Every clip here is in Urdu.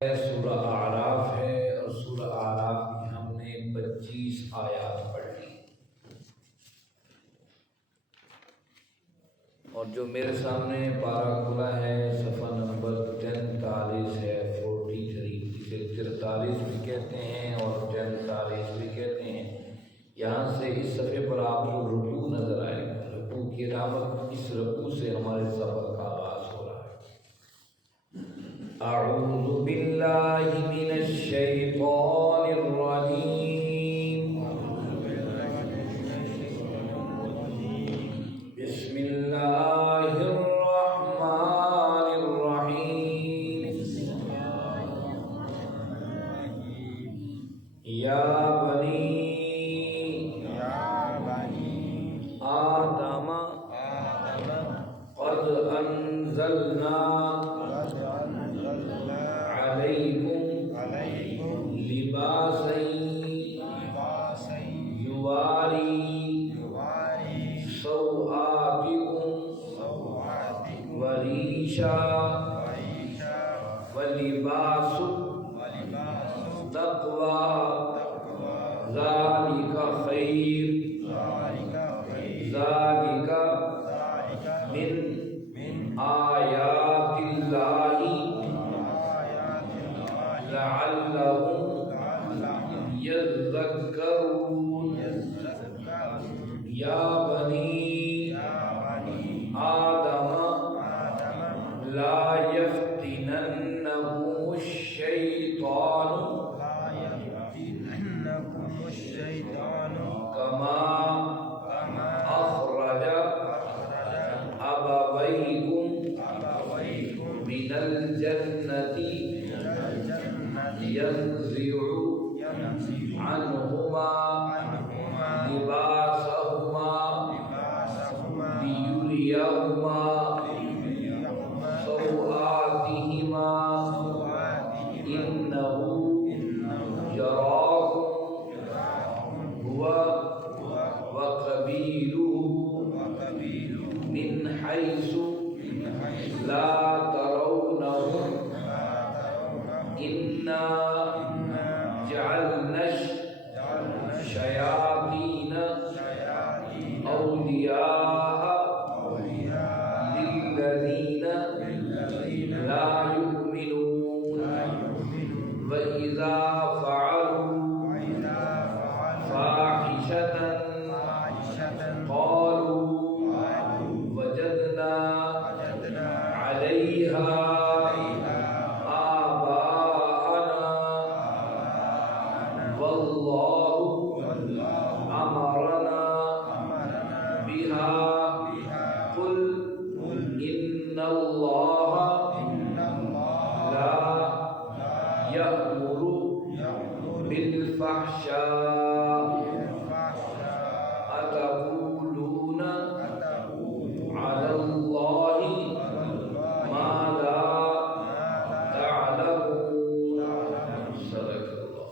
سورہ اعراف ہے اور سورہ اعراف میں ہم نے 25 آیات پڑھ لی اور جو میرے سامنے پارہ کھلا ہے صفحہ نمبر 43 ہے، 43 جسے 43 بھی کہتے ہیں اور 43 بھی کہتے ہیں۔ یہاں سے اس صفحے پر آپ کو رکوع نظر آئے گا، رکوع کی علامت، اس رکوع سے ہمارے سفر کا آغاز ہو رہا ہے۔ اعوذ باللہ من الشیطان الرجیم، بسم اللہ الرحمن الرحیم، یا بنی آدم قد انزلنا علیکم لباسا یواری سوآتکم وریشا ولباس التقوی ذالک خیر، ذالک من آیات اللہ لعلہم یذکرون، یا بنی آدم لا یفتننکم الشیطان کما اخرج ابویکم من الجنۃ ينزع عنهما لباسهما ليريهما سوآتهما إنه يراكم هو وقبيله من حيث لا ترونهم إنا جعلنا الشياطين أولياء للذين لا يؤمنون وإذا فعلوا فاحشة قالوا وجدنا عليها والله أمرنا بها قل إن الله لا يأمر بالفحشاء أتقولون على الله ما لا تعلمون۔ صدق اللہ۔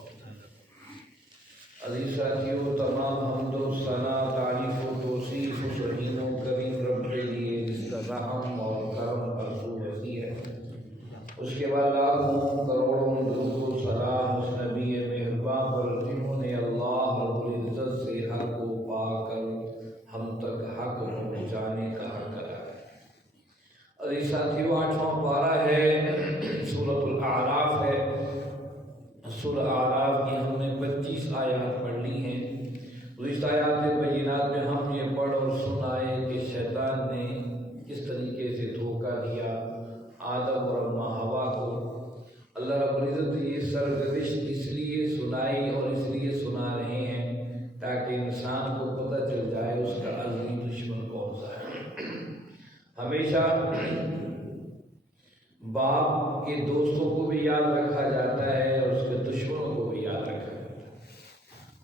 عزیز ساتھیو، تمام حمد و ثنا، تعریف و توصیف و شہین و کریم رب کے لیے جس کا رحم اور کرم ارسو وسیع ہے۔ اس کے بعد لاکھوں کروڑوں درود و سلام اس نبی مہربان پر جنہوں نے اللہ رب العزت سے حق کو پا کر ہم تک حق پہنچانے کا حق ادا ہے۔ عزیز ساتھیو، 8واں پارہ ہے، سورۃ الاعراف ہے۔ سورہ اعراف کی ہم نے 25 آیات پڑھ لی ہیں۔ گزشتہ آیات بینات میں ہم یہ پڑھ اور سن آئے کہ شیطان نے کس طریقے سے دھوکہ دیا آدم اور اماں حوا کو۔ اللہ رب العزت یہ سرگزشت اس لیے سنائی اور اس لیے سنا رہے ہیں تاکہ انسان کو پتہ چل جائے اس کا عظیم دشمن کون سا ہے۔ ہمیشہ باپ کے دوستوں کو بھی یاد رکھا جاتا ہے اور اس کے دشمنوں کو بھی یاد رکھا جاتا ہے،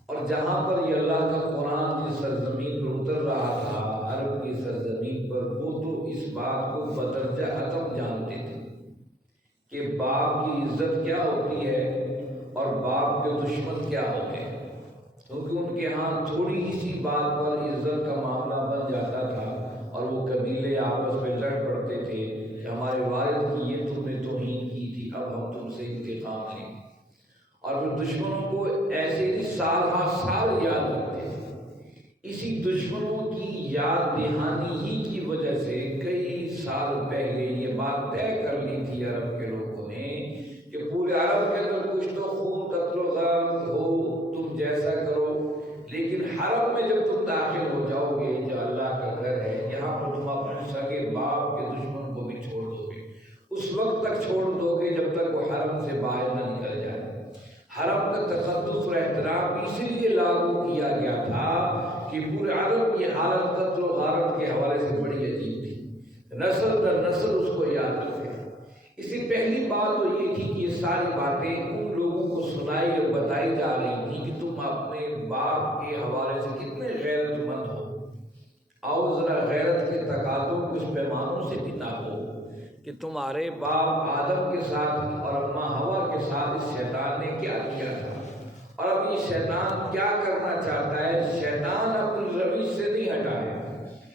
اور جہاں پر یہ اللہ کا قرآن کی سرزمین پر اتر رہا تھا، عرب کی سرزمین پر، وہ تو اس بات کو بدرجہ اتم جانتے تھے کہ باپ کی عزت کیا ہوتی ہے اور باپ کے دشمن کیا ہوتے ہیں، کیونکہ ان کے ہاں تھوڑی سی بات پر عزت کا معاملہ بن جاتا تھا اور وہ قبیلے آپس میں لڑ پڑتے تھے کہ ہمارے والد کی یہ تم نے توہین کی تھی، اب ہم تم سے انتقام لیں گے۔ اور پھر دشمنوں کو ایسے ہی سال ہر سال یاد رکھتے ہیں۔ اسی دشمنوں کی یاد دہانی ہی کی وجہ سے کئی سال پہلے یہ بات طے کر لی تھی عرب کے لوگوں نے کہ پورے عرب کے اندر کچھ تو خون قتل و غارت ہو، تم جیسا کرو، لیکن حرم میں جب تم داخل ہو جاؤ گے، جو اللہ کا گھر ہے، یہاں پر تم اپنے سگے باپ کے دشمن کو بھی چھوڑ دو گے۔ اس وقت تک چھوڑ دو گے جب تک وہ حرم سے باہر نہ نکل جائے۔ حرم کا تقدس اور احترام اسی لیے لاگو کیا گیا تھا کہ پورے عرب کی حالت قتل و غارت کے حوالے سے بڑی عجیب تھی، نسل در نسل اس کو یاد رکھتے۔ اس سے پہلی بات تو یہ تھی کہ یہ ساری باتیں ان لوگوں کو سنائی اور بتائی جا رہی تھی کہ تم اپنے باپ کے حوالے سے کتنے غیرت مند ہو، آؤ ذرا غیرت کے تقاضوں کچھ پیمانوں سے بھی ناپو کہ تمہارے باپ آدم کے ساتھ اور اماں ہوا کے ساتھ اس شیطان نے کیا کیا تھا، اور اب یہ شیطان کیا کرنا چاہتا ہے۔ شیطان اپنی روش سے نہیں ہٹا ہے،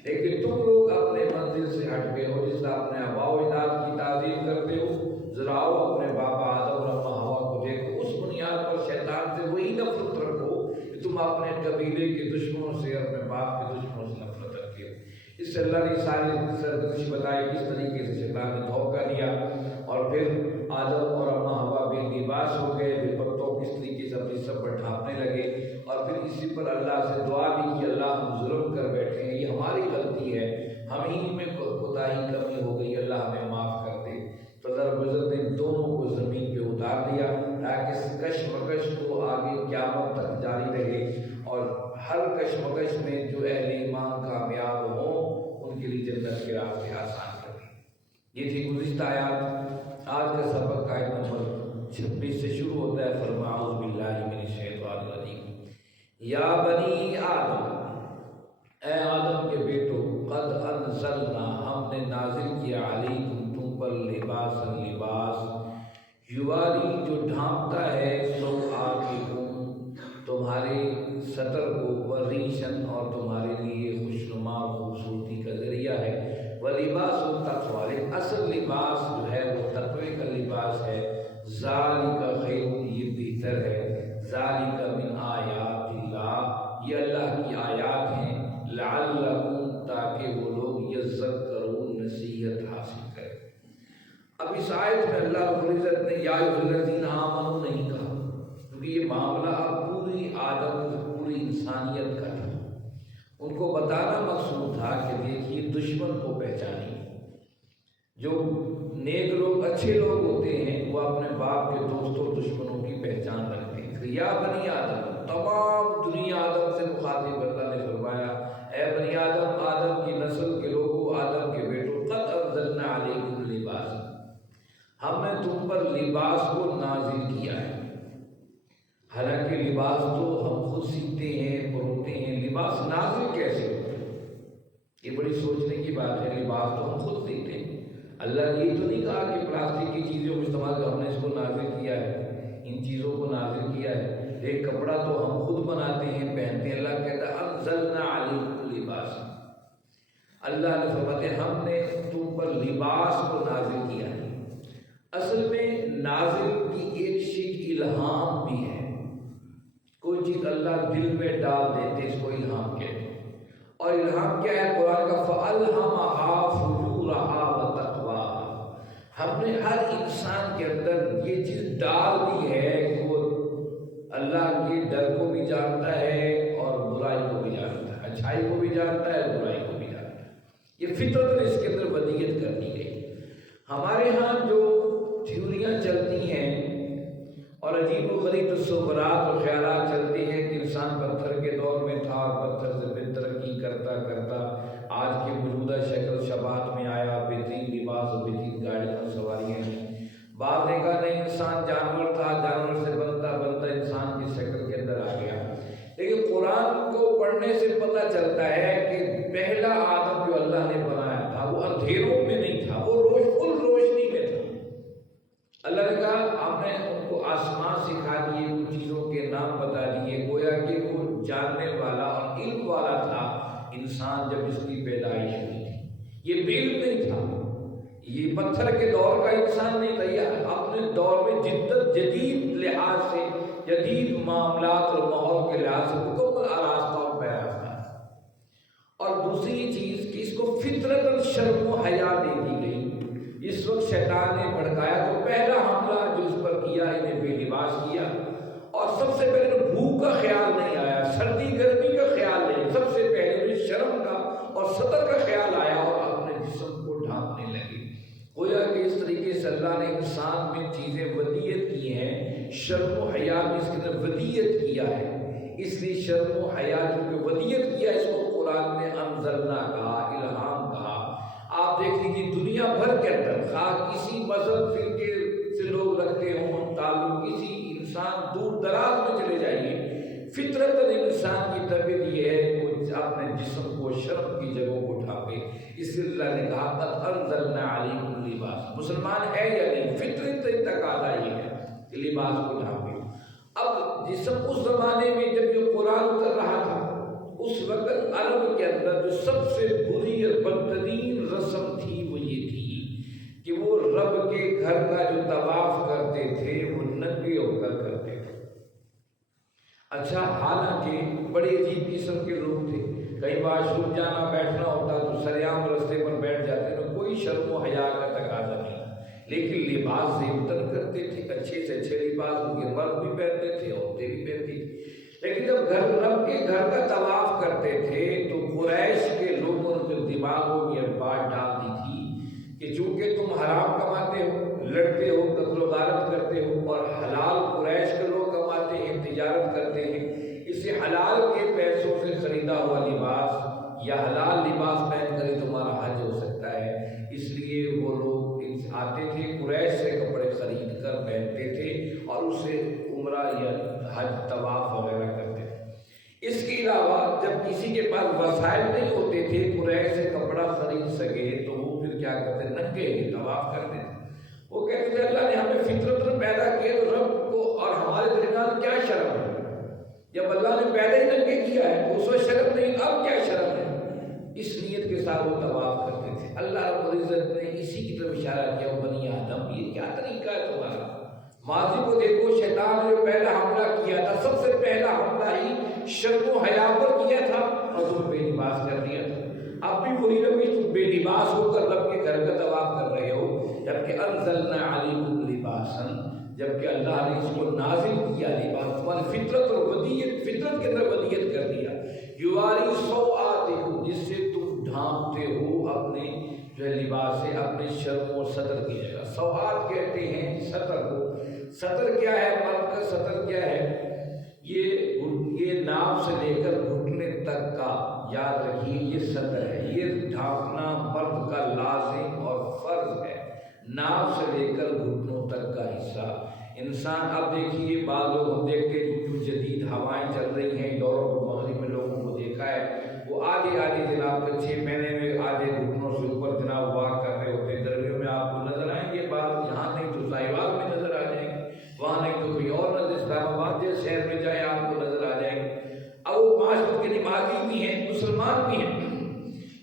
لیکن تم لوگ اپنے منزل سے ہٹ گئے ہو، جس طرح اپنے آباء و اجداد کی تعظیم کرتے ہو، ذرا آؤ اپنے باپ آدم اور اماں ہوا کو دیکھو۔ اس بنیاد پر شیطان سے وہی نفرت رکھو کہ تم اپنے قبیلے کے دشمنوں سے، اپنے باپ کے دشمنوں سے نفرت رکھتے ہو۔ اس سے اللہ نے ساری سرگزشت بتائی کس طریقے سے شیطان نے دھوکہ دیا، اور پھر آدم اور اماں ہوا بے لباس ہو گئے، بے پتوں کس طریقے سے اپنی سب پر ڈھانپنے لگے، اور پھر اسی پر اللہ سے دعا بھی کہ اللہ ہم ظلم کر بیٹھے ہیں، یہ ہماری غلطی ہے، ہم ہی میں کوتاہی کمی ہو گئی، اللہ ہمیں معاف کر دے۔ تو اللہ رب العزت نے دونوں کو زمین پہ اتار دیا تاکہ اس کشمکش کو آگے قیامت تک جاری رہے، اور ہر کشمکش میں جو اہل ایمان کامیاب ہوں ان کے لیے جنت کے راستے آسان کر دیں۔ یہ تھی گزشتہ آیات۔ آج کا سبق آیت نمبر 26 سے شروع ہوتا ہے۔ فرمایا اعوذ باللہ من الشیطان الرجیم، یا بنی آدم، اے آدم کے بیٹو، قد انزلنا، ہم نے نازل کیا، علیکم، تم پر، لباسا، لباس، یواری، جو ڈھانپتا ہے، سوآتکم، تمہارے سطر کو، وریشن، اور تمہارے لیے خوشنما خوبصورتی کا ذریعہ ہے، ولباس التقوی، لیکن اصل لباس جو ہے وہ تقوی کا لباس ہے، ذالک خیر، یہ بہتر ہے، ذالک من آیات اللہ، یہ اللہ کی آیات ہیں، لعلکم، تاکہ وہ لوگ یذکرون، نصیحت حاصل کریں۔ اب اس آیت میں اللہ رب العزت نے یا ایھا الذین آمنوا نہیں کہا، کیونکہ یہ معاملہ اب پوری آدم، پوری انسانیت کا تھا۔ ان کو بتانا مقصود تھا کہ دیکھیے دشمن کو پہچانیے۔ جو نیک لوگ، اچھے لوگ ہوتے ہیں وہ اپنے باپ کے دوستوں دشمنوں کی پہچان رکھتے ہیں۔ کہ یا بنی آدم، تمام دنیا آدم سے مخاطب اللہ نے فرمایا، اے بنی آدم، آدم کی نسل کے لوگوں، آدم کے بیٹوں، قد انزلنا علیکم لباس، ہم نے تم پر لباس کو نازل کیا ہے۔ حالانکہ لباس تو ہم خود سیکھتے ہیں، پروتے ہیں، لباس نازل کیسے ہوتا ہے؟ یہ بڑی سوچنے کی بات ہے۔ لباس تو ہم خود سیکھتے ہیں، اللہ نے یہ تو نہیں کہا کہ پلاسٹک کی چیزوں کو استعمال کر ہم نے اس کو نازل کیا ہے، ان چیزوں کو نازل کیا ہے۔ ایک کپڑا تو ہم خود بناتے ہیں، پہنتے ہیں۔ اللہ کہتا ہے انزلنا علیکم لباس، اللہ نے فرمایا ہم نے تم پر لباس کو نازل کیا ہے۔ اصل میں نازل کی ایک شکل الہام بھی ہے، کوئی چیز اللہ دل میں ڈال دیتے اس کو الہام کہتے ہیں۔ اور الہام کیا ہے؟ قرآن کا فَأَلْهَمَهَا فُجُورَهَا وَتَقْوَاهَا، ہم نے ہر انسان کے اندر یہ چیز ڈال دی ہے کہ وہ اللہ کے ڈر کو بھی جانتا ہے اور برائی کو بھی جانتا ہے، اچھائی کو بھی جانتا ہے، برائی کو بھی جانتا ہے۔ یہ فطرت نے اس کے اندر ودیت کر دی گئی۔ ہمارے ہاں جو تھیوریاں چلتی ہیں اور عجیب و غریب تصورات اور خیالات چلتے ہیں کہ انسان پتھر کے دور میں تھا اور پتھر سے پھر ترقی کرتا کرتا آج کی موجودہ شکل شباہت میں آیا، بہترین لباس اور بہترین گاڑیوں اور سواریاں ہیں۔ بعض نے کہا نہیں، انسان جانور تھا، جانور سے بنتا بنتا انسان کی شکل کے اندر آ گیا۔ لیکن قرآن کو پڑھنے سے پتہ چلتا ہے کہ پہلا آدم جو اللہ نے بنایا تھا وہ اندھیروں میں نہیں تھا، وہ فل روشنی میں تھا۔ اللہ نے کہا ہم نے ان کو آسمان سکھا دیے، کچھ چیزوں کے نام بتا دیے، گویا کہ وہ جاننے والا اور علم والا تھا انسان جب اس کی پیدائش ہوئی تھی۔ یہ علم نہیں تھا، یہ پتھر کے دور کا انسان نہیں تھا، یہ اپنے دور میں جدت جدید لحاظ سے، جدید معاملات اور ماحول کے لحاظ سے مکمل آراستہ اور پیراستہ ہے۔ اور دوسری چیز کہ اس کو فطرتاً شرم و حیا دے دی گئی۔ اس وقت شیطان نے بھڑکایا تو پہلا حملہ جو اس پر کیا، انہیں بے لباس کیا، اور سب سے پہلے تو بھوک کا خیال نہیں آیا، سردی گرمی کا خیال نہیں، سب سے پہلے انہیں شرم کا اور ستر کا خیال آیا اور اپنے جسم کو ڈھانپنے لگے۔ گویا کہ اس طریقے سے اللہ نے انسان میں چیزیں ودیت کی ہیں، شرم و حیا بھی اس کے اندر ودیت کیا ہے، اس لیے شرم و حیا جو ودیت کیا اس کو قرآن نے انزلنا کہا، الہام کہا۔ آپ دیکھ لیجیے دنیا بھر کے اندر خواہ کسی مذہب فرقے سے لوگ رکھتے ہوں تعلق، کسی انسان دور دراز میں چلے جائیے، فطرتاً انسان کی طبیعت یہ ہے کہ وہ اپنے جسم کو شرم کی جگہوں کو ڈھانپے۔ اس لیے اللہ نے کہا قد انزلنا علیکم لباس، مسلمان ہے یا نہیں، فطرت تقاضا یہ ہے کہ لباس کو ڈھانپے۔ اب جسم اس زمانے میں جب یہ قرآن اتر رہا تھا، اس وقت عرب کے اندر جو سب سے بری اور بدترین رسم تھی وہ یہ تھی کہ وہ رب کے گھر کا جو طواف کرتے تھے وہ ننگے ہو کر کرتے تھے۔ اچھا، حالانکہ بڑے عجیب قسم کے لوگ تھے، کئی واش روم جانا بیٹھنا ہوتا تو سریعام رستے پر بیٹھ جاتے تو کوئی شرم و حیا کا تقاضا نہیں، لیکن لباس زیبتن کرتے تھے، اچھے سے اچھے لباس ان کے مرد بھی پہنتے تھے، عورتیں بھی پہنتی تھی۔ لیکن جب رب کے گھر کا طواف کرتے تھے تو قریش کے لوگوں کے دماغوں میں یہ بات ڈال دی تھی کہ چونکہ تم حرام کماتے ہو، لڑتے ہو، قتل و غارت کرتے ہو، اور حلال قریش کے لوگ کماتے ہیں، تجارت کرتے ہیں، اسے حلال کے پیسوں سے خریدا ہوا لباس یا حلال لباس پہن کر ہی تمہارا حج ہو سکتا ہے۔ اس لیے وہ لوگ آتے تھے، قریش سے کپڑے خرید کر پہنتے تھے اور اسے عمرہ یا حج طواف وغیرہ کرتے تھے۔ اس کے علاوہ جب کسی کے پاس وسائل نہیں ہوتے تھے قریش سے کپڑا خرید سکے تو وہ پھر کیا کرتے، ننگے ہی طواف کرتے تھے۔ وہ کہتے تھے اللہ نے ہمیں فطرت میں پیدا کیا تو رب کو اور ہمارے درمیان کیا شرم ہے، جب اللہ نے پیدا ہی ننگے کیا ہے تو اس وقت شرم نہیں، اب کیا شرم ہے۔ اس نیت کے ساتھ وہ طواف کرتے تھے۔ اللہ رب العزت نے اسی کی طرف اشارہ کیا، بنی آدم یہ کیا طریقہ ہے تمہارا، ماضی کو دیکھو، شیطان نے جو پہلا حملہ کیا تھا سب سے پہلا حملہ ہی شرم و حیا پر کیا تھا اور تم بے لباس کر دیا تھا۔ اب بھی وہی روش، تم بے لباس ہو کر رب کے گھر کا طواف کر رہے ہو، جبکہ انزلنا علیکم لباسا، جبکہ اللہ نے اس کو نازل کیا لباس، تمہاری فطرت اور ودیت، فطرت کے اندر ودیت کر دیا، یواری سوآتکم، جس سے تم ڈھانپتے ہو اپنے جو لباس سے اپنے شرم و ستر کی جگہ۔ سوآت کہتے ہیں ستر کو۔ ستر کیا ہے، مرد کا ستر کیا ہے، یہ ناف سے لے کر گھٹنے تک کا، یاد رکھیے یہ ستر ہے، یہ ڈھانپنا مرد کا لازم اور فرض ہے، ناف سے لے کر گھٹنوں تک کا حصہ۔ انسان اب دیکھیے بعض لوگ ہم دیکھتے ہیں جو جدید ہوائیں چل رہی ہیں یورپ اور مغرب میں لوگوں کو دیکھا ہے، وہ آدھے جناب 6 مہینے میں آدھے گھٹنوں سے اوپر جناب واک کر رہے ہوتے ہیں۔ گرمیوں میں آپ کو نظر آئیں گے بعض، یہاں نہیں تو ساہیوال میں نظر آ جائیں گے، وہاں نہیں تو کوئی اور نظر، اسلام آباد جیسے شہر میں جائیں آپ کو نظر آ جائیں گے۔ اب وہ 5 وقت کے نمازی بھی ہیں، مسلمان بھی ہیں،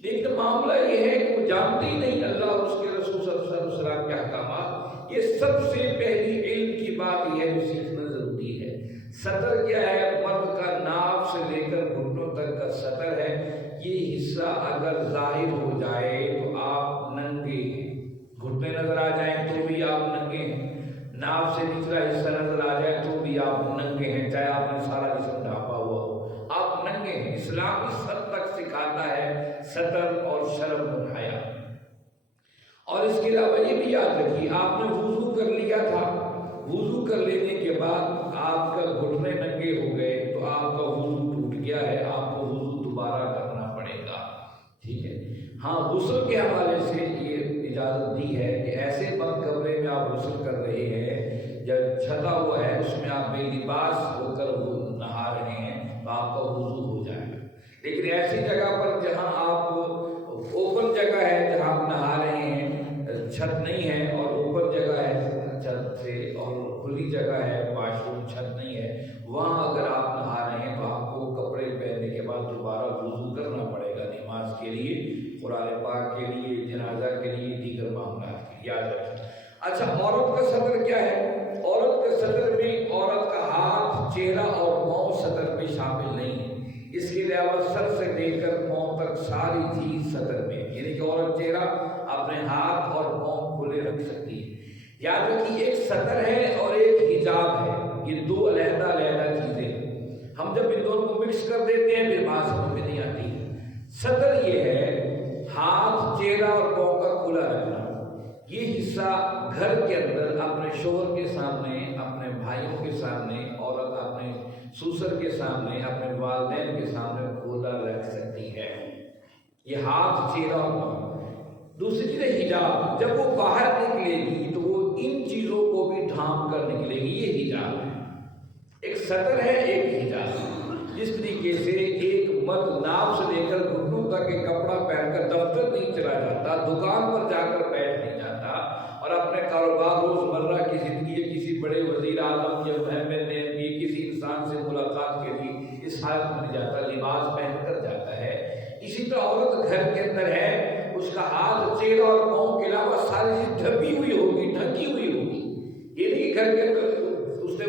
لیکن معاملہ یہ ہے کہ وہ جانتے ہی نہیں اللہ اور اس کے رسول صلی اللہ علیہ وسلم کے احکامات۔ یہ سب سے پہلی علم کی بات یہ ہے جو سیکھنا ضروری ہے۔ ستر کیا ہے، مرد کا ناف سے لے کر گھٹنوں تک کا ستر ہے، یہ حصہ اگر ظاہر ہو جائے تو آپ ننگے ہیں، گھٹنے نظر آ جائیں تو بھی آپ ننگے ہیں، ناف سے نچلا حصہ نظر آ جائے تو بھی آپ ننگے ہیں، چاہے آپ نے سارا جسم ڈھانپا ہوا ہو، آپ ننگے ہیں۔ اسلام اس حد تک سکھاتا ہے ستر اور شرم و حیا۔ اور اس کے علاوہ یہ بھی یاد رکھیے، آپ نے وضو کر لیا تھا، وضو کر لینے کے بعد آپ کا گھٹنے ننگے ہو گئے تو آپ کا وضو ٹوٹ گیا ہے، آپ کو وضو دوبارہ کرنا پڑے گا، ٹھیک ہے۔ ہاں، غسل کے حوالے سے یہ اجازت دی ہے کہ ایسے بند کمرے میں آپ غسل کر رہے ہیں یا چھتا ہوا ہے اس میں آپ بے لباس ہو کر نہا رہے ہیں تو آپ کا وضو ہو جائے گا، لیکن ایسی جگہ پر جہاں آپ اوپن جگہ ہے، جہاں آپ نہا رہے ہیں، چھت نہیں ہے اور اوپر جگہ ہے چھت سے اور کھلی جگہ ہے، واش روم، چھت نہیں ہے، وہاں اگر آپ نہا رہے ہیں تو آپ کو کپڑے پہننے کے بعد دوبارہ وضو کرنا پڑے گا نماز کے لیے، قرآن پاک کے لیے، جنازہ کے لیے، دیگر معاملات یاد رکھیں۔ اچھا، عورت کا سطر کیا ہے؟ عورت کے سطر میں عورت کا ہاتھ، چہرہ اور پاؤں سطر میں شامل نہیں ہے۔ اس کے علاوہ سر سے لے کر پاؤں تک ساری چیز سطر میں، یعنی کہ عورت چہرہ، اپنے ہاتھ اور پاؤں کھلے رکھ سکتی ہے۔ یاد رکھیے، ایک سطر ہے اور ایک حجاب ہے، یہ دو علیحدہ علیحدہ چیزیں ہیں۔ ہم جب ان دونوں کو مکس کر دیتے ہیں پھر بات سمجھ میں نہیں آتی۔ سطر یہ ہے ہاتھ، چہرہ اور پاؤں کا کھلا رکھنا۔ یہ حصہ گھر کے اندر اپنے شوہر کے سامنے، اپنے بھائیوں کے سامنے، عورت اپنے سسر کے سامنے، اپنے والدین کے سامنے کھلا رکھ سکتی ہے۔ یہ ہاتھ، چہرہ اور پاؤں۔ دوسری چیز ہے حجاب، جب وہ باہر نکلے گی تو وہ ان چیزوں کو بھی ڈھانپ کر نکلے گی، یہ حجاب ہے۔ ایک سطر ہے، ایک حجاب۔ جس طریقے سے ایک مرد ناف سے لے کر گھٹنوں تک ایک کپڑا پہن کر دفتر نہیں چلا جاتا، دکان پر جا کر بیٹھ نہیں جاتا اور اپنے کاروبار روزمرہ کی زندگی یا کسی بڑے وزیر اعظم یا کسی انسان سے ملاقات کے لیے اس حالت میں نہیں جاتا، لباس پہن کر جاتا ہے، اسی طرح عورت گھر کے اندر ہے، اس کا ہاتھ، چہرہ اور پاؤں کے علاوہ ساری چیز ڈھپی ہوئی ہوگی، ڈھکی ہوئی ہوگی۔ یہ نہیں گھر کے اندر اس نے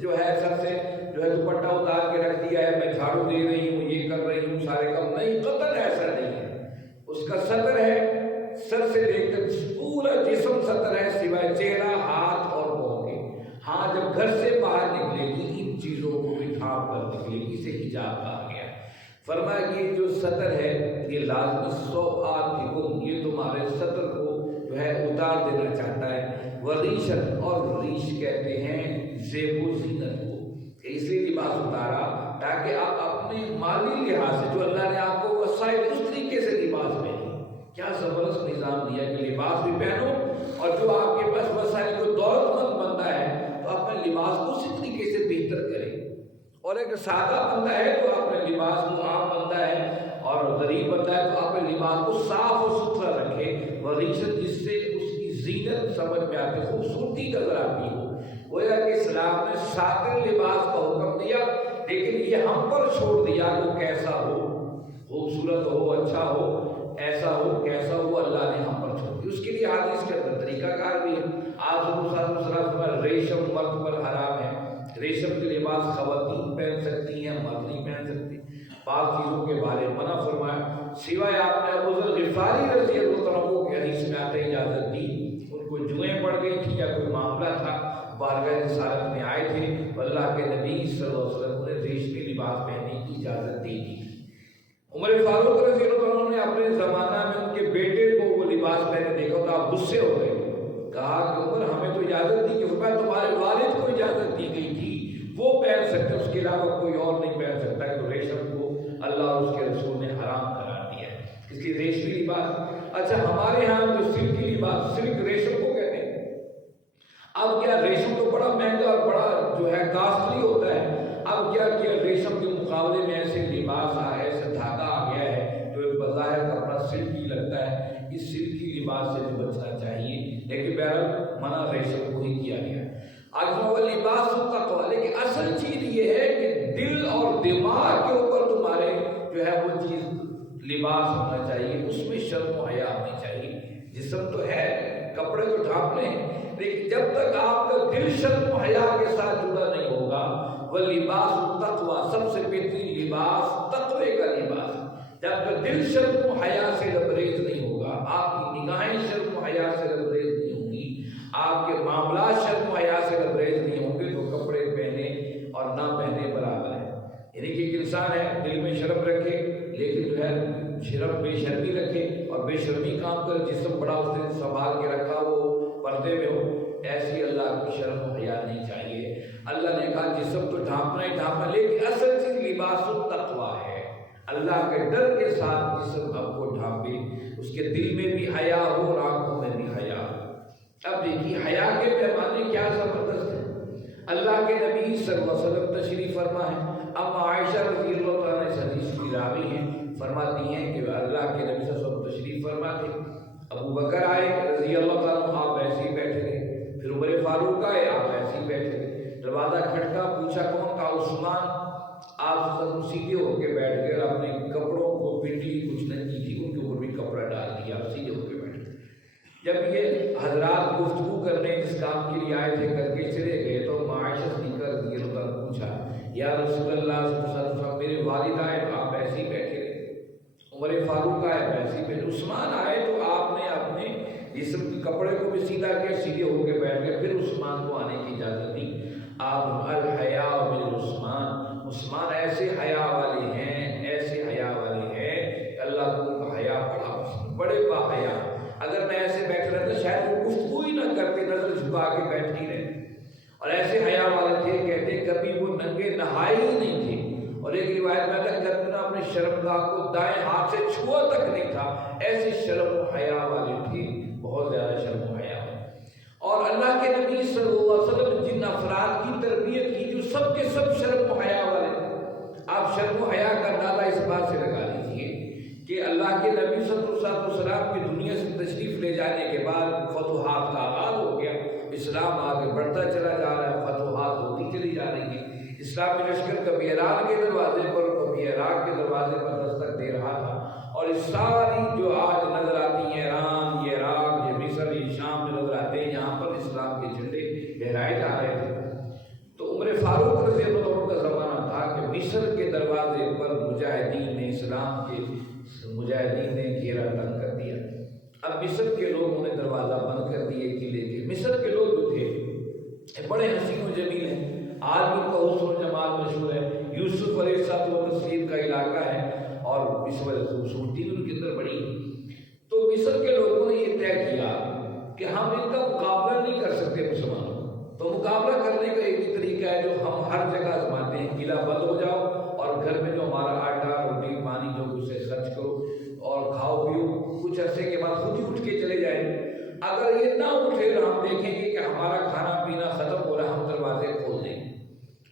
جو ہے سر سے جو ہے دوپٹہ اتار کے رکھ دیا ہے، میں جھاڑو دے رہی ہوں، یہ کر رہی ہوں، سارے کام نہیں، قطعاً ایسا نہیں ہے۔ اس کا سطر ہے، سر سے لے کر پورا جسم سطر ہے سوائے چہرہ، ہاتھ اور پاؤں کے۔ ہاں، جب گھر سے باہر نکلے گی ان چیزوں کو بھی ڈھانپ کر نکلے گی، اسے حجاب کہا گیا۔ فرمایا کہ جو سطر ہے یہ لازمی سوآتکم، یہ تمہارے سطر کو جو ہے اتار دینا چاہتا ہے۔ وریشن، اور ریش کہتے ہیں زیب و زینت کو، اس لیے لباس اتارا تاکہ آپ اپنے مالی لحاظ سے جو اللہ نے آپ کو وسائل اس طریقے سے لباس پہنے۔ کیا زبردست نظام دیا کہ لباس بھی پہنو، اور جو آپ کے پاس وسائل کو دولت مند بنتا ہے تو اپنے لباس کو اسی طریقے سے بہتر کرے، اور ایک سادہ بندہ ہے تو اپنے لباس کو عام بنتا ہے، اور غریب بنتا ہے تو اپنے لباس کو صاف اور ستھرا رکھے۔ وریشن، جس سے اس کی زینت سمجھ میں آتی، خوبصورتی نظر آتی ہو۔ گویا کہ اسلام نے ساتر لباس کا حکم دیا، لیکن یہ ہم پر چھوڑ دیا وہ کیسا ہو، خوبصورت ہو، اچھا ہو، ایسا ہو، کیسا ہو، اللہ نے ہم پر چھوڑ دیا۔ اس کے لیے حدیث کے اندر طریقہ کار بھی ہے۔ آج ریشم مرد پر حرام ہے، ریشم کے لباس خواتین پہن سکتی ہیں، مرد نہیں پہن سکتی۔ بعض چیزوں کے بارے میں منع فرمایا، سوائے آپ نے ابو ذر غفاری رضی اللہ عنہ کے حدیث میں آتے اجازت دی۔ ان کو جوئیں پڑ گئی تھی یا کوئی معاملہ تھا، بارگاہ رسالت میں آئے تھے، اللہ کے نبی صلی اللہ علیہ وسلم نے ریشمی لباس پہننے کی اجازت دے دی۔ عمر فاروق رضی اللہ عنہ نے اپنے زمانہ میں ان کے بیٹے کو وہ لباس پہنے دیکھا تو آپ غصے ہو گئے، کہا کہ عمر ہمیں تو اجازت دی، کہ فرمایا تمہارے والد کو اجازت دی گئی تھی، وہ پہن سکتے، اس کے علاوہ کوئی اور نہیں پہن سکتا ہے۔ تو ریشم کو اللہ اور اس کے رسول نے حرام قرار دیا ہے، اس کی ریشمی لباس۔ اچھا، ہمارے ہاں جو سلکی لباس، سلک ریشم کو کہتے ہیں۔ اب کیا ریشم تو بڑا مہنگا اور بڑا جو ہے کاسٹلی ہوتا ہے، اب کیا کیا ریشم کے مقابلے میں ایسے لباس ایسے دھاگا آ گیا ہے جو ایک بظاہر کپڑا سلکی لگتا ہے، اس سلکی لباس سے جو بچنا چاہیے، لیکن بہرحال منع ریشم کو ہی کیا گیا۔ آج وہ لباس التقویٰ، لیکن اصل چیز یہ ہے کہ دل اور دماغ کے اوپر تمہارے جو ہے وہ چیز لباس ہونا چاہیے، اس میں شرم و حیا ہونی چاہیے۔ جسم تو ہے، کپڑے تو ڈھانپ لیں، لیکن جب تک آپ کا دل شرم و حیا کے ساتھ جڑا نہیں ہوگا، وہ لباس التقویٰ، سب سے بہترین لباس تقوی کا لباس، جب تک دل شرم و حیا سے لبریز نہیں ہوگا، آپ کی نگاہیں شرم و حیا سے لبریز نہیں ہوں گی، آپ کے معاملات شرم و حیا سے لبریز نہیں ہوں گے، تو کپڑے پہنے اور نہ پہنے برابر ہے۔ یعنی کہ ایک انسان ہے دل میں شرم رکھے، لیکن جو ہے شرم بے شرمی رکھے اور بے شرمی کام کرے، جسم بڑا اس نے سنبھال کے رکھا وہ پردے میں ہو، ایسی اللہ کو شرم و حیا نہیں چاہیے۔ اللہ نے کہا جسم تو ڈھانپنا ہی ڈھانپنا، لیکن اصل چیز لباس التقویٰ ہے، اللہ کے ڈر کے ساتھ جسم اب کو ڈھانپے، اس کے دل میں بھی حیا ہو اور آنکھوں میں بھی حیا ہو۔ اب دیکھیے حیا کے پیمانے کیا زبردست ہیں۔ اللہ کے نبی صلی اللہ علیہ وسلم تشریف فرما ہے، اب عائشہ رضی اللہ عنہ اس حدیث کی راوی ہیں، فرماتی ہیں کہ اللہ کے نبی صلی اللہ علیہ وسلم تشریف فرما تھے، ابو بکر آئے رضی اللہ عنہ، آپ ایسے ہی بیٹھے رہے، پھر عمر فاروق آئے، آپ ایسے ہی بیٹھے رہے، دروازہ کھٹکا، پوچھا کون؟ کہا عثمان۔ آپ سب سیدھے ہو کے بیٹھ گئے اور اپنے کپڑوں کو پنڈلی کچھ نہیں کی تھی ان کے اوپر بھی کپڑا ڈال دیا، آپ سیدھے ہو کے بیٹھ گئے۔ جب یہ کرنے جس کام کے لیے آئے تھے کر کے چلے گئے تو معاشت نکل رضی اللہ عنہ پوچھا یا رسول اللہ صلی اللہ علیہ وسلم میرے والد آئے تو آپ ایسے ہی بیٹھے رہے، عمر فاروق آئے ویسے ہی بیٹھے، عثمان آئے تو آپ نے اپنے جسم کے کپڑے کو بھی سیدھا کیا، سیدھے ہو کے بیٹھ گئے، پھر عثمان کو آنے کی اجازت دی۔ آپ الحیاء بالعثمان، عثمان ایسے حیا والے ہیں، ایسے حیا والے ہیں، اللہ کو ان کا حیا بڑا پسند، بڑے با حیا۔ اگر میں ایسے بیٹھ رہا تو شاید وہ گفتگو ہی نہ کرتے، نظر جھکا کے بیٹھ ہی رہے، اور ایسے حیا والے تھے، کہتے کبھی وہ ننگے نہائے ہی نہیں تھے، اور ایک روایت میں تک کبھی نہ اپنے شرمگاہ کو دائیں ہاتھ سے چھوا تک نہیں تھا، ایسے شرم و حیا والے تھے، بہت زیادہ شرم و حیا۔ اور اللہ کے نبی صلی اللہ علیہ وسلم جن افراد کی تربیت کی جو سب کے سب شرم و حیا والے تھے، آپ شرم و حیا کا اندازہ اس بات سے لگا لیجیے کہ اللہ کے نبی صلی اللہ علیہ وسلم کی دنیا سے تشریف لے جانے کے بعد فتوحات کا آغاز ہو گیا، اسلام آگے بڑھتا چلا جا رہا ہے، فتوحات ہوتی چلی جا رہی ہے، اسلامی لشکر کبھی ایران کے دروازے پر کبھی عراق کے دروازے پر دستک دے رہا تھا، اور اس ساری جو آج نظر آتی ہیں ایران، یہ عراق، یہ مصر، یہ شام میں نظر آتے ہیں، یہاں پر اسلام کے جھنڈے لہرائے جا رہے تھے۔ تو عمر فاروق رضی اللہ عنہ کا زمانہ تھا کہ مصر کے دروازے پر مجاہدین نے، اسلام کے مجاہدین نے گھیرا تنگ کر دیا۔ اب مصر کے لوگوں نے دروازہ بند کر دیے قلعے کے۔ مصر کے لوگ جو تھے بڑے حسین و جمیل ہیں، آج بھی ان کا حسن و جمال مشہور ہے، یوسف علیہ السلام و تسلیم کا علاقہ ہے، اور اس وجہ خوبصورتی بھی ان کے اندر بڑی ہے۔ تو مصر کے لوگوں نے یہ طے کیا کہ ہم ان کا مقابلہ نہیں کر سکتے مسلمانوں، تو مقابلہ کرنے کا ایک ہی طریقہ ہے جو ہم ہر جگہ آزماتے ہیں، قلعہ بند ہو جاؤ اور گھر میں جو ہمارا آٹا روٹی پانی جو اسے خرچ کرو اور کھاؤ پیو، کچھ عرصے کے بعد خود ہی اٹھ کے چلے جائیں۔ اگر یہ نہ اٹھے تو ہم دیکھیں گے کہ ہمارا کھانا پینا ختم ہو رہا ہے، ہم دروازے کھول دیں گے،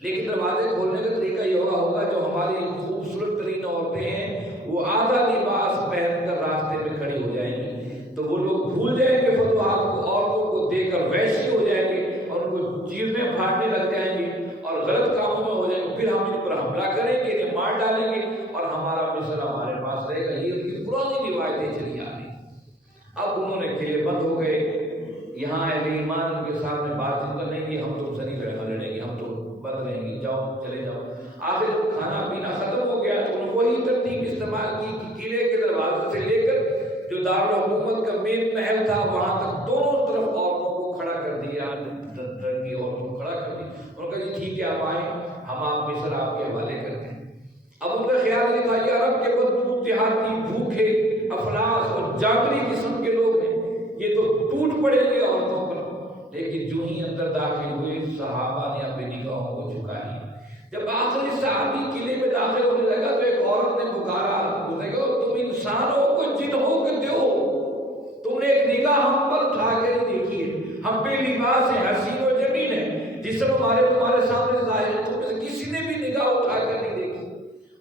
لیکن دروازے کھولنے کا طریقہ یہ ہوگا جو ہماری خوبصورت ترین عورتیں ہیں وہ آدھا لباس پہن کر راستے میں کھڑی ہو جائیں گی، تو وہ لوگ بھول جائیں گے فتوحات کو، عورتوں کو دیکھ کر وحشی ہو جائیں گے اور ان کو چیرنے پھاڑنے لگ جائیں گے اور غلط کاموں میں ہو جائیں گے، پھر ہم ان پر حملہ کریں گے، انہیں مار ڈالیں گے اور ہمارا مصر ہمارے پاس رہے گا۔ یہ ان کی پرانی روایتیں چلی آ رہی۔ اب انہوں نے قلعے بند ہو گئے، یہاں اہل ایمان ان کے سامنے بات چیت کرنے کی، ہم تم سے نہیں لڑیں گے، ہم تو بند رہیں گے، جاؤ چلے جاؤ۔ آخر کھانا پینا ختم ہو گیا تو انہوں نے وہی ترتیب استعمال کی کہ قلعے کے دروازے سے لے کر جو دارالحکومت کا مین محل تھا وہاں تک دونوں طرف عورتوں کو کھڑا کر دیا، رنگی عورتوں کو کھڑا کر دیا۔ انہوں نے کہا جی ٹھیک ہے آپ آئیں، ہم آپ مصر آپ کے حوالے کرتے ہیں۔ اب ان کا خیال یہ تھا یہ عرب کے بدبو دیہاتی بھوکے افلاس اور جانوری قسم کے لوگ ہیں، یہ تو ٹوٹ پڑیں گے عورتوں پر، لیکن جو ہی اندر داخل ہوئے صحابہ نے اپنی نگاہوں کو جھکا لیا۔ جب آخری صحابی قلعے میں داخل ہونے لگا تو ایک عورت نے پکارا، اس نے کہا تم انسانوں کو جنہوں کو دیو، تم نے ایک نگاہ ہم پر اٹھا کے نہیں دیکھی ہے، ہم بے لباس ہیں، حسین و جمیل ہیں، جسم ہمارے تمہارے سامنے ظاہر ہے، تم سے کسی نے بھی نگاہ اٹھا کر نہیں دیکھی۔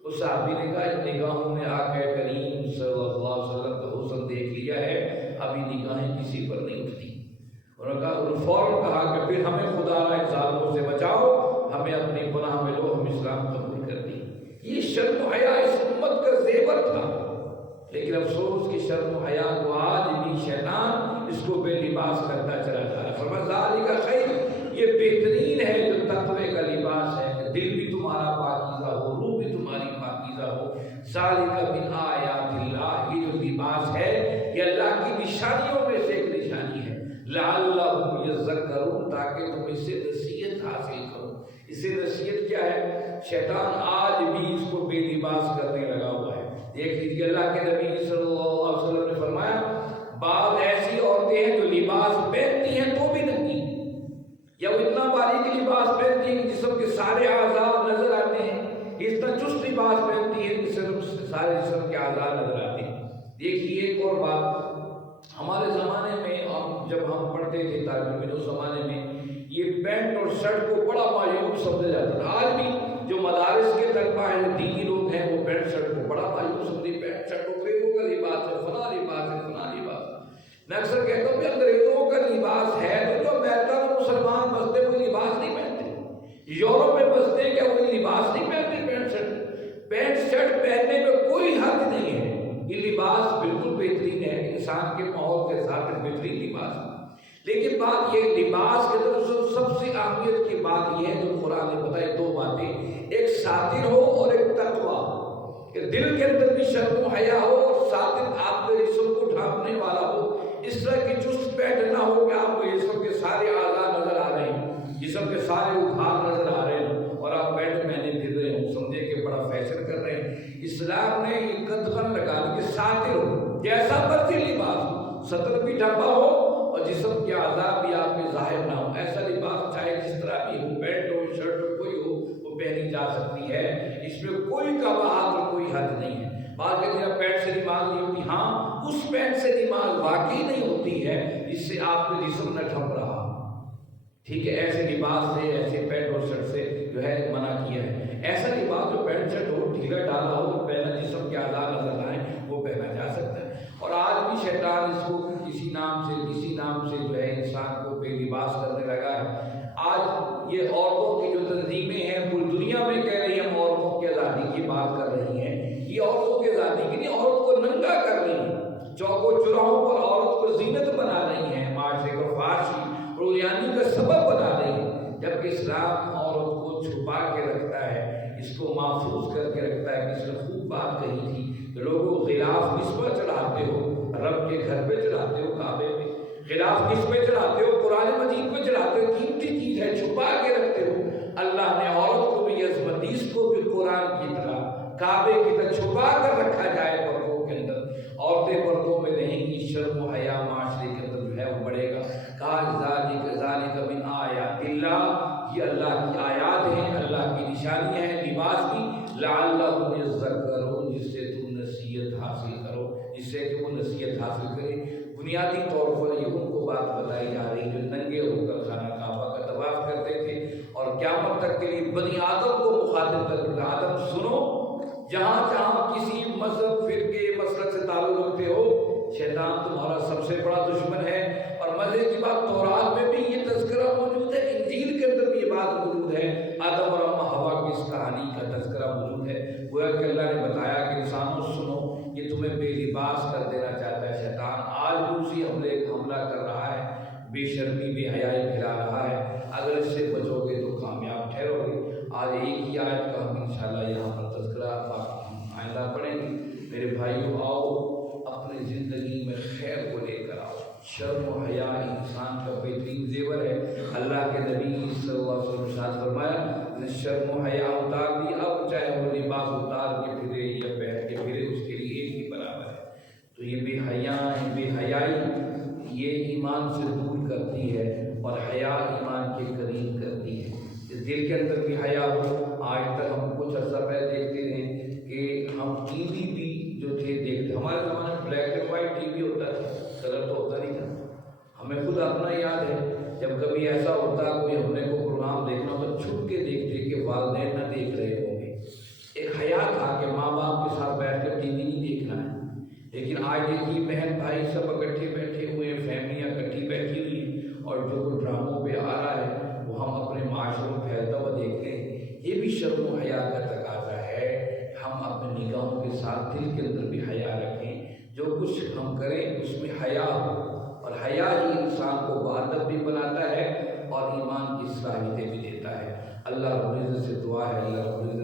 اس صحابی نے کہا ان نگاہوں نے آقا کریم صلی اللہ علیہ وسلم کا حسن دیکھ لیا ہے، ابھی نگاہیں کسی پر نہیں اٹھتی۔ انہوں نے فوراً کہا کہ پھر ہمیں خدا را ان ظالموں سے بچاؤ، ہمیں اپنی پناہ میں لو، ہم اسلام قبول کر دی۔ یہ شرم و حیا اس امت کا زیور تھا، لیکن افسوس کی شرم و حیا کو آج بھی شیطان اس کو بے لباس کرتا چلا جا رہا ہے۔ فرمایا ذالک خیر، یہ بہترین ہے جو تقوی کا لباس ہے کہ دل بھی تمہارا پاکیزہ ہو، روح بھی تمہاری پاکیزہ ہو۔ ذالک من آیات اللہ، یہ جو لباس ہے یہ اللہ کی نشانیوں میں سے ایک نشانی ہے۔ لعلہم یذکرون، تاکہ تم اس سے نصیحت حاصل کرو۔ اس سے نصیحت کیا ہے؟ شیطان آج بھی اس کو بے لباس کرنے لگا ہوا ہے۔ دیکھ لیجیے اللہ کے نبی صلی اللہ علیہ وسلم نے فرمایا بعض ایسی عورتیں ہیں جو لباس پہنتی ہیں تو بھی ننگی، یا وہ اتنا باریک لباس پہنتی ہیں کہ جسم کے سارے اعضاء نظر آتے ہیں، اتنا چست لباس پہنتی ہے کہ صرف سارے جسم کے اعضاء نظر آتے ہیں۔ دیکھیے ایک اور بات، ہمارے زمانے میں جب ہم پڑھتے تھے تعلیم میں، اس زمانے میں یہ پینٹ اور شرٹ کو بڑا معیوب سمجھا جاتا تھا۔ آج بھی جو مدارس کے طلبہ ہیں، دینی لوگ ہیں، وہ پینٹ شرٹ کو بڑا معیوب سمجھتے، پینٹ شرٹ انگریزوں کا لباس ہے، فلاں لباس ہے، فلاں لباس۔ میں اکثر کہتا ہوں کہ انگریزوں کا لباس ہے تو جو امریکہ میں مسلمان بستے کوئی لباس نہیں پہنتے، یورپ میں بستے کیا کوئی لباس نہیں پہنتے پینٹ شرٹ؟ پینٹ شرٹ پہننے میں کوئی حد نہیں ہے، یہ لباس بالکل بہترین ہے، انسان کے ماحول کے ساتھ بہترین لباس ہے۔ لیکن بات یہ لباس کے اندر سب سے اہمیت کی بات یہ ہے جو قرآن نے بتائی، دو باتیں، ایک ساتر ہو اور ایک تقویٰ، کہ دل کے اندر بھی شرم و حیا ہو اور ساتر آپ کے جسم کو ڈھانپنے والا ہو، اس طرح کی چست پینٹ نہ ہو کہ آپ کو جسم کے سارے اعضاء نظر آ رہے ہیں، جسم کے سارے ابھار نظر آ رہے ہیں اور آپ پینٹ پہنے پھر رہے ہوں، سمجھے کہ بڑا فیشن کر رہے ہیں۔ اسلام نے یہ قدغن لگا دی کہ ساتر ہو، جیسا مرضی لباس ہو، ستر بھی ڈھپا ہو اور جسم کے اعضاء بھی آپ کے ظاہر نہ ہو، ایسا لباس چاہے جس طرح بھی ہو، پینٹ ہو شرٹ ہو کوئی ہو وہ پہنی جا سکتی ہے، اس میں کوئی قباحت اور کوئی حد نہیں ہے۔ بعض کہتے ہیں پینٹ سے نماز نہیں ہوتی، ہاں اس پینٹ سے نماز واقعی نہیں ہوتی ہے جس سے آپ کا جسم نہ ڈھپ رہا، ٹھیک ہے، ایسے لباس سے، ایسے پینٹ اور شرٹ سے جو ہے منع کیا ہے۔ ایسا لباس جو پینٹ شرٹ ہو، ڈھیلا ڈالا ہو، پہنا جسم کے اعضاء نظر آئیں، وہ پہنا جا سکتا ہے۔ اور آج بھی شیطان اس کو کسی نام سے جو ہے انسان کو بے لباس کرنے لگا ہے۔ آج یہ عورتوں کی جو تنظیمیں ہیں پوری دنیا میں کہہ رہی ہیں ہم عورتوں کی آزادی کی بات کر رہی ہیں، یہ عورتوں کی آزادی کی نہیں، عورت کو ننگا کر رہی ہیں، چوکوں چوراہوں پر عورت کو زینت بنا رہی ہیں، معاشرے کو فحاشی اور عریانی کا سبب بنا رہی ہیں، جبکہ اسلام عورت کو چھپا کے رکھتا ہے، اس کو محفوظ کر کے رکھتا ہے۔ کسی نے خوب بات کہی تھی کہ لوگوں غلاف کس پر چڑھاتے ہو؟ رب کے گھر پہ چڑھاتے ہو، کعبے پہ، غلاف کس پہ چڑھاتے ہو؟ قرآن مجید پہ چڑھاتے ہو، قیمتی چیز ہے، چھپا کے رکھتے ہو۔ اللہ نے عورت کو بھی، اس حدیث کو بھی قرآن کی طرح کعبے کی طرح چھپا کر رکھا جائے پردوں کے اندر، عورتیں پردوں میں رہیں گی، شرم و حیا معاشرے کے اندر جو ہے وہ بڑھے گا۔ کہا ذالک من آیات اللہ، یہ اللہ کی آیات ہیں، اللہ کی نشانیاں ہیں لباس کی، لعلہم یذکرون، جس سے تم نصیحت حاصل کرو، جس سے کہ وہ نصیحت حاصل کرے۔ بنیادی طور پر یہ ان کو بات بتائی جا رہی جو ننگے ہو کر خانہ کعبہ کا طواف کرتے تھے اور قیامت تک کے لیے بنی آدم کو مخاطب کر کے آدم سنو، جہاں کسی مذہب فرقے مسلک سے تعلق رکھتے ہو، شیطان تمہارا سب سے بڑا دشمن ہے۔ اور مزے کی بات تورات میں بھی یہ تذکرہ موجود ہے، انجیل کے اندر بھی یہ بات موجود ہے، آدم اور اماں ہوا کی اس کہانی کا تذکرہ موجود ہے۔ گویا کہ اللہ نے بتایا کہ انسانوں سنو، یہ تمہیں بے لباس کر دینا چاہتا ہے شیطان، آج بھی اسی حملہ کر رہا ہے، بے شرمی بے حیائی پھیلا رہا ہے، اگر اس سے بچو گے تو کامیاب ٹھہرو گے۔ آج ایک ہی آیت کا ہم انشاءاللہ یہاں پر تذکرہ آئندہ پڑھیں گے۔ میرے بھائیوں، آؤ اپنی زندگی میں خیر کو لے کر آؤ۔ شرم و حیا انسان کا بہترین زیور ہے۔ اللہ کے نبی صلی اللہ علیہ وسلم نے ارشاد فرمایا، شرم و حیا اتار دی، اب چاہے وہ لباس اتار کے پھرے یا پہن کے پھرے، اس کے لیے ایک ہی برابر ہے۔ تو یہ بے حیائی یہ ایمان سے دور کرتی ہے اور حیا ایمان کے قریب کرتی ہے۔ اس دل کے اندر بھی حیا ہو۔ آج تک ہم کچھ عرصہ پہلے دیکھتے ہیں کہ ہم ٹی وی بھی جو تھے دیکھتے، ہمارے زمانے میں black and white T V ہوتا تھا، کلر تو ہوتا نہیں تھا۔ ہمیں خود اپنا یاد ہے جب کبھی ایسا ہوتا کوئی ہم نے کو پروگرام دیکھنا تو چھپ کے دیکھتے کہ والدین نہ دیکھ رہے ہوں گے۔ ایک حیا تھا کہ ماں باپ کے ساتھ بیٹھ کر ٹی وی نہیں دیکھنا ہے۔ لیکن آج دیکھیے بہن بھائی سب اکٹھے بیٹھے ہوئے ہیں، فیملیاں اکٹھی بیٹھی ہوئی ہیں، اور جو کوئی ڈراموں پہ آ رہا ہے وہ ہم اپنے معاشروں میں پھیلتا ہوا دیکھتے ہیں۔ یہ بھی شرم و حیا کا تقاضا ہے، ہم اپنے نگاہوں کے ساتھ دل کے اندر بھی حیا رکھیں، جو کچھ ہم کریں اس میں حیا ہو، اور حیا ہی انسان کو باادب بھی بناتا ہے اور ایمان کی صلاحیتیں بھی دیتا ہے۔ اللہ رب العزت سے دعا ہے، اللہ رب العزت